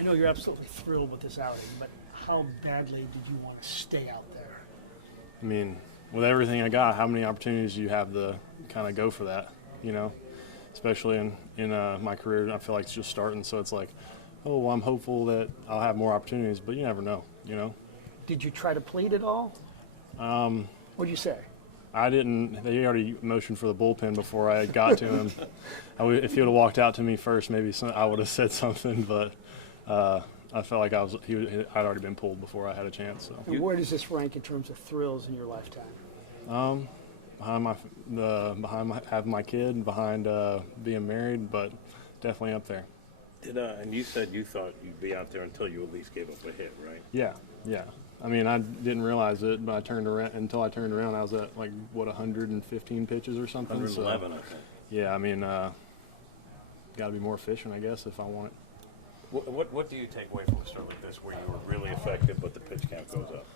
I know you're absolutely thrilled with this outing, but how badly did you want to stay out there? I mean, with everything I got, how many opportunities do you have to kind of go for that, you know? Especially in my career, I feel like it's just starting, so it's like, oh, well, I'm hopeful that I'll have more opportunities, but you never know, you know? Did you try to plead at all? What'd you say? I didn't. They already motioned for the bullpen before I got to him. If he would have walked out to me first, maybe I would have said something, but I felt like I'd already been pulled before I had a chance. So. And where does this rank in terms of thrills in your lifetime? Behind having my kid, behind being married, but definitely up there. And you said you thought you'd be out there until you at least gave up a hit, right? Yeah. I mean, I didn't realize it, but until I turned around, I was at 115 pitches or something. 111, I think. Yeah, I mean, got to be more efficient, I guess, if I want it. What do you take away from a start like this, where you were really effective, but the pitch count goes up?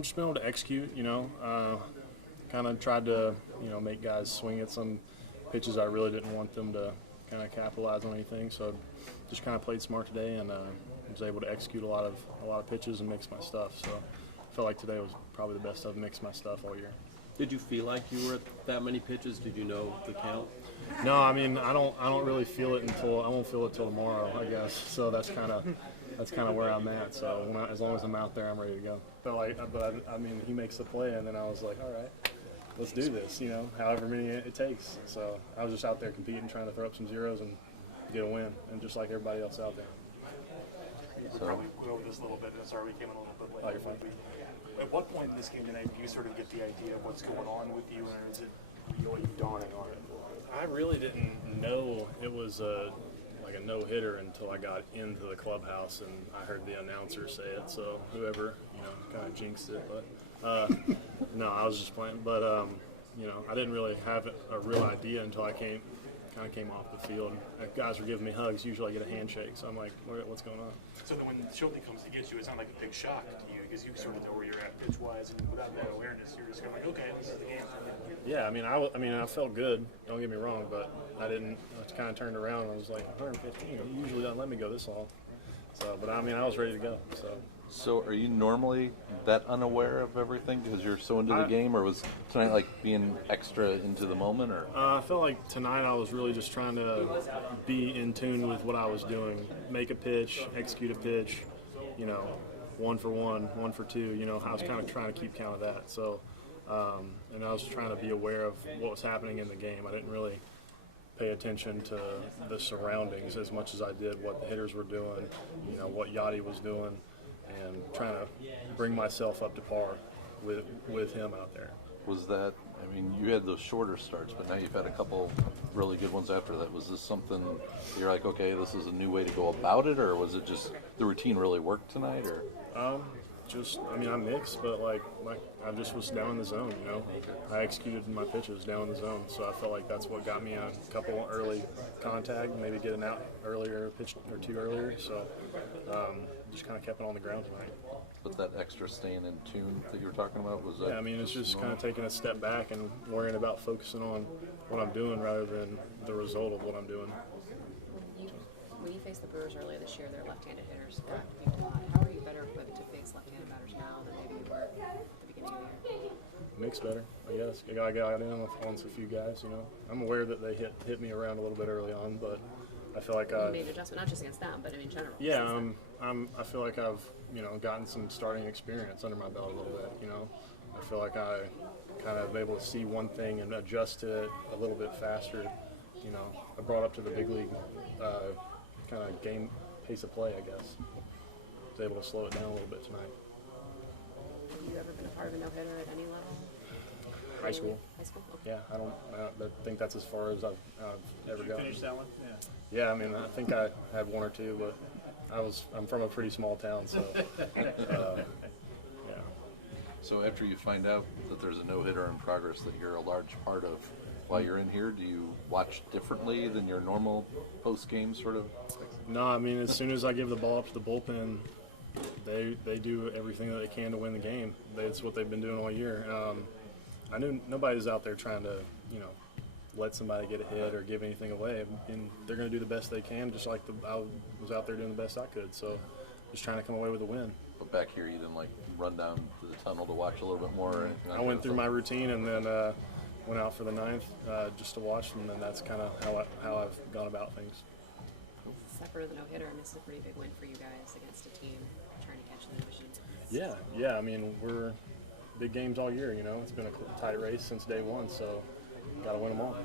Just being able to execute. Kind of tried to make guys swing at some pitches I really didn't want them to kind of capitalize on anything. So just kind of played smart today and was able to execute a lot of pitches and mix my stuff. So I felt like today was probably the best I've mixed my stuff all year. Did you feel like you were at that many pitches? Did you know the count? No, I mean I don't really feel it I won't feel it till tomorrow, I guess. So that's kind of where I'm at. So as long as I'm out there, I'm ready to go. But I mean, he makes the play, and then I was like, all right, let's do this. However many it takes. So I was just out there competing, trying to throw up some zeros and get a win, and just like everybody else out there. We'll probably go over this a little bit. Sorry, we came in a little bit late. Oh, you're fine. At what point in this game tonight do you sort of get the idea of what's going on with you, or is it really dawning on it? I really didn't know it was like a no-hitter until I got into the clubhouse and I heard the announcer say it. So whoever, kind of jinxed it. But no, I was just playing. But I didn't really have a real idea until I came off the field. Guys were giving me hugs. Usually I get a handshake. So I'm like, what's going on? So then when Schulte comes to get you, it's not like a big shock to you because you sort of know where you're at pitch-wise, and without that awareness, you're just kind of like, okay, this is the game. Yeah, I mean, I felt good. Don't get me wrong, but I didn't. I kind of turned around and I was like, 115. He usually doesn't let me go this long. So, but I mean, I was ready to go. So are you normally that unaware of everything because you're so into the game, or was tonight like being extra into the moment? Or I felt like tonight I was really just trying to be in tune with what I was doing, make a pitch, execute a pitch, 1 for 1, 1 for 2. I was kind of trying to keep count of that. So, and I was trying to be aware of what was happening in the game. I didn't really pay attention to the surroundings as much as I did what the hitters were doing, what Yachty was doing, and trying to bring myself up to par with him out there. was that, I mean, you had those shorter starts, but now you've had a couple really good ones after that. Was this something you're like, okay, this is a new way to go about it, or was it just the routine really worked tonight? Or I mixed, but I just was down in the zone, I executed my pitches down in the zone, so I felt like that's what got me a couple early contact, maybe getting out earlier, a pitch or two earlier, so just kind of kept it on the ground tonight. But that extra staying in tune that you were talking about, was that? Yeah, it's just kind of taking a step back and worrying about focusing on what I'm doing rather than the result of what I'm doing. When you faced the Brewers earlier this year, their left-handed hitters got beat a lot. How are you better equipped to face left-handed batters now than maybe you were at the beginning of the year? Mixed better, I guess. I got in on a few guys, I'm aware that they hit me around a little bit early on, but I feel like you made an adjustment, not just against them, but in general. Yeah, I feel like I've gotten some starting experience under my belt a little bit. I feel like I kind of able to see one thing and adjust to it a little bit faster. I brought up to the big league kind of game pace of play, I guess. Was able to slow it down a little bit tonight. Have you ever been a part of a no-hitter at any level? High school. High school? Okay. Yeah, I think that's as far as I've ever Did you gotten. finish that one? Yeah, I think I had one or two, but I'm from a pretty small town, so yeah. So after you find out that there's a no-hitter in progress that you're a large part of while you're in here, do you watch differently than your normal post-game sort of? No, as soon as I give the ball up to the bullpen, they do everything that they can to win the game. That's what they've been doing all year. I knew nobody's out there trying to, let somebody get a hit or give anything away. And they're going to do the best they can, just like I was out there doing the best I could. So just trying to come away with a win. But back here, you didn't like run down to the tunnel to watch a little bit more or anything. I went through my routine and then went out for the ninth just to watch, and then that's kind of how I've gone about things. Separate of the no-hitter, and this is a pretty big win for you guys against a team trying to catch the division. Yeah. I mean, we're big games all year. You know, it's been a tight race since day one, so got to win them all.